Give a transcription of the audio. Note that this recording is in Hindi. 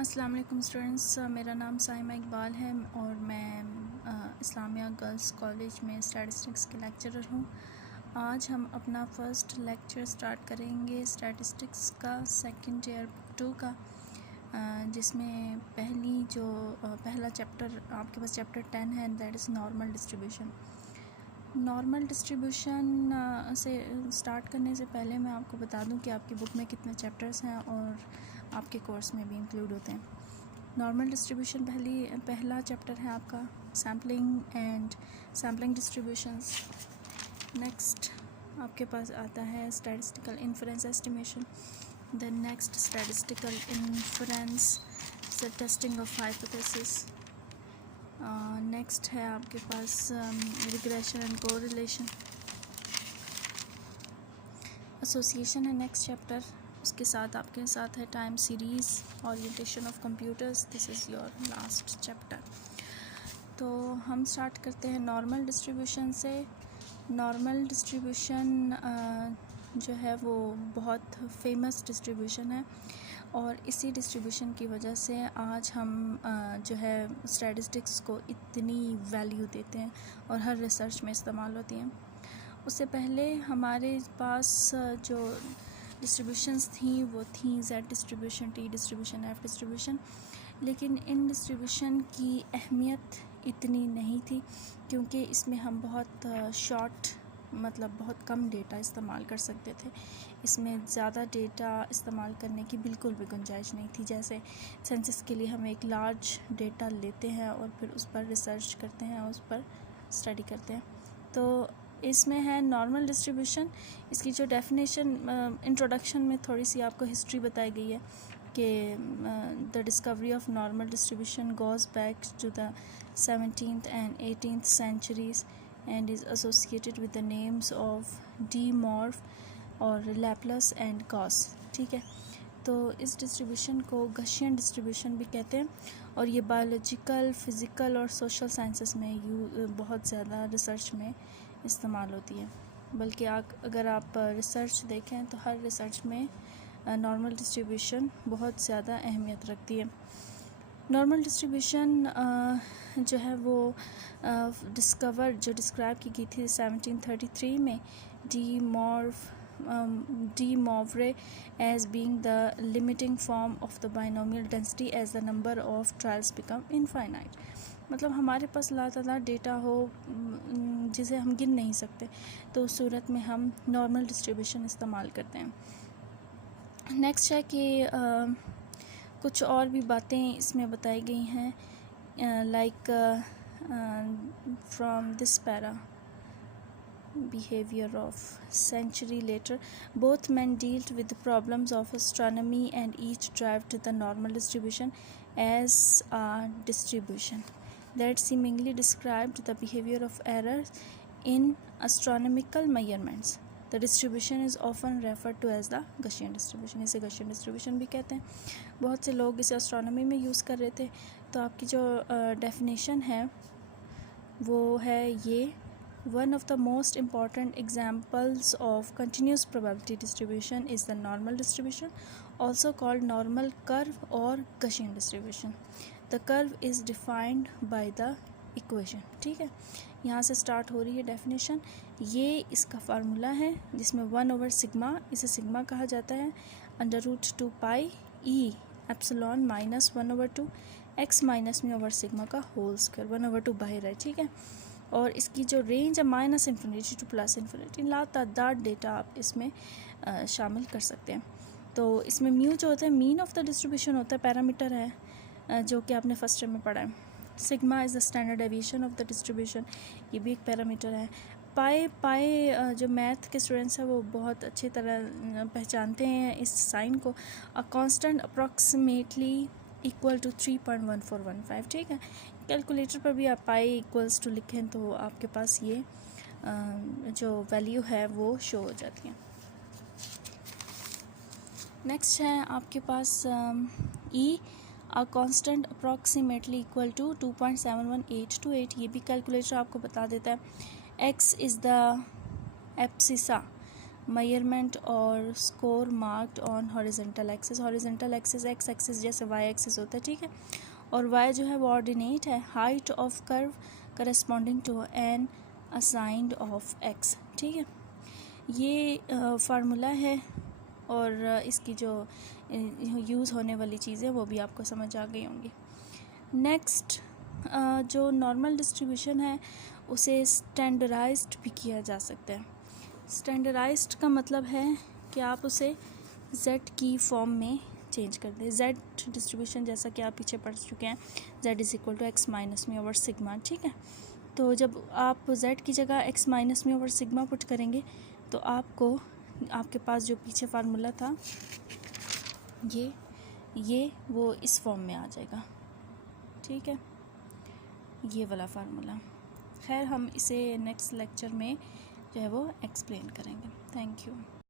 अस्सलाम वालेकुम स्टूडेंट्स, मेरा नाम साइमा इकबाल है और मैं इस्लामिया गर्ल्स कॉलेज में स्टैटिस्टिक्स के लेक्चरर हूँ। आज हम अपना फ़र्स्ट लेक्चर स्टार्ट करेंगे स्टैटिस्टिक्स का सेकंड ईयर बुक 2 का, जिसमें पहला चैप्टर आपके पास चैप्टर 10 है, that is normal distribution. Normal distribution से स्टार्ट करने से पहले मैं आपको बता दूं कि आपकी बुक में कितने चैप्टर्स हैं और आपके कोर्स में भी इंक्लूड होते हैं। नॉर्मल डिस्ट्रीब्यूशन पहला चैप्टर है आपका सैम्पलिंग डिस्ट्रीब्यूशंस। नेक्स्ट आपके पास आता है statistical inference estimation, then next statistical inference testing of hypothesis. Next है आपके पास रिग्रेशन एंड कोरिलेशन। एसोसिएशन है नेक्स्ट चैप्टर, उसके साथ आपके साथ है time series, orientation of computers. This is your last chapter. तो हम स्टार्ट करते हैं नॉर्मल डिस्ट्रीब्यूशन से। नॉर्मल डिस्ट्रीब्यूशन जो है वो बहुत फेमस डिस्ट्रीब्यूशन है और इसी डिस्ट्रीब्यूशन की वजह से आज हम जो है स्टैटिस्टिक्स को इतनी वैल्यू देते हैं और हर रिसर्च में इस्तेमाल होती हैं। उससे पहले हमारे पास जो डिस्ट्रीब्यूशंस थी वो थी Z distribution, T distribution, F distribution, लेकिन इन डिस्ट्रीब्यूशन की अहमियत इतनी नहीं थी क्योंकि इसमें हम बहुत बहुत कम डेटा इस्तेमाल कर सकते थे। इसमें ज़्यादा डेटा इस्तेमाल करने की बिल्कुल भी गुंजाइश नहीं थी। जैसे सेंसस के लिए हम एक लार्ज डेटा लेते हैं और फिर उस पर रिसर्च करते हैं और उस पर स्टडी करते हैं। तो इसमें है नॉर्मल डिस्ट्रीब्यूशन। इसकी जो डेफिनेशन इंट्रोडक्शन में थोड़ी सी आपको हिस्ट्री बताई गई है कि the discovery of normal distribution goes back to the 17th and 18th centuries and is associated with the names of De Moivre और Laplace and Gauss। ठीक है, तो इस डिस्ट्रीब्यूशन को गशियन डिस्ट्रीब्यूशन भी कहते हैं और ये बायोलॉजिकल, फिज़िकल और सोशल साइंसेस में बहुत ज़्यादा रिसर्च में इस्तेमाल होती है। बल्कि अगर आप रिसर्च देखें तो हर रिसर्च में नॉर्मल डिस्ट्रीब्यूशन बहुत ज़्यादा अहमियत रखती है। नॉर्मल डिस्ट्रीब्यूशन जो है वो डिस्क्राइब की गई थी 1733 में De Moivre as being the limiting form of the binomial density as the number of trials become infinite. मतलब हमारे पास लातादार डेटा हो जिसे हम गिन नहीं सकते, तो उस सूरत में हम नॉर्मल डिस्ट्रीब्यूशन इस्तेमाल करते हैं। नेक्स्ट है कि कुछ और भी बातें इसमें बताई गई हैं, like from this para behavior of century later both men dealt with the problems of astronomy and each derived the normal distribution as a distribution that seemingly described the behavior of errors in astronomical measurements. The distribution is often referred to as the Gaussian distribution। इसे Gaussian distribution भी कहते हैं। बहुत से लोग इसे एस्ट्रोनॉमी में यूज़ कर रहे थे। तो आपकी जो डेफिनेशन है वो है ये: One of the most important examples of continuous probability distribution is the normal distribution, also called normal curve or Gaussian distribution. The curve is defined by the equation। ठीक है, यहाँ से स्टार्ट हो रही है डेफिनेशन। ये इसका फार्मूला है जिसमें 1/सिग्मा, इसे सिग्मा कहा जाता है, √2 पाई ई epsilon minus 1/2 x minus mu over sigma का होल स्क्वायर, 1/2 बाहर है। ठीक है, और इसकी जो रेंज है -∞ टू +∞, लातादार डेटा आप इसमें शामिल कर सकते हैं। तो इसमें म्यू जो होता है मीन ऑफ द डिस्ट्रीब्यूशन होता है, पैरामीटर है जो कि आपने फर्स्ट टर्म में पढ़ा है। Sigma is the standard deviation of the distribution, ये भी एक पैरामीटर है। पाई जो मैथ के स्टूडेंट्स हैं वो बहुत अच्छी तरह पहचानते हैं इस साइन को। A constant approximately equal to 3.1415। ठीक है, कैलकुलेटर पर भी आप पाई इक्वल्स टू लिखें तो आपके पास ये जो वैल्यू है वो शो हो जाती है। नेक्स्ट है आपके पास e a constant approximately equal to 2.71828। ये भी कैलकुलेटर आपको बता देता है। X is the abscissa measurement और score marked on horizontal axis. Horizontal axis x axis जैसे वाई एक्सिस होता है, ठीक है, और वाई जो है वो ऑर्डिनेट है height of curve corresponding to an assigned of x, ठीक है। ये फार्मूला है और इसकी जो यूज़ होने वाली चीज़ें वो भी आपको समझ आ गई होंगी। नेक्स्ट जो नॉर्मल डिस्ट्रीब्यूशन है उसे स्टैंडर्डाइज्ड भी किया जा सकता है। स्टैंडर्डाइज्ड का मतलब है कि आप उसे z की फॉर्म में चेंज कर दें। z डिस्ट्रीब्यूशन जैसा कि आप पीछे पढ़ चुके हैं, z is equal to x minus mu over sigma, ठीक है। तो जब आप z की जगह x minus mu over sigma put करेंगे तो आपको आपके पास जो पीछे फार्मूला था ये वो इस फॉर्म में आ जाएगा, ठीक है, ये वाला फार्मूला। खैर हम इसे नेक्स्ट लेक्चर में जो है वो एक्सप्लेन करेंगे। Thank you.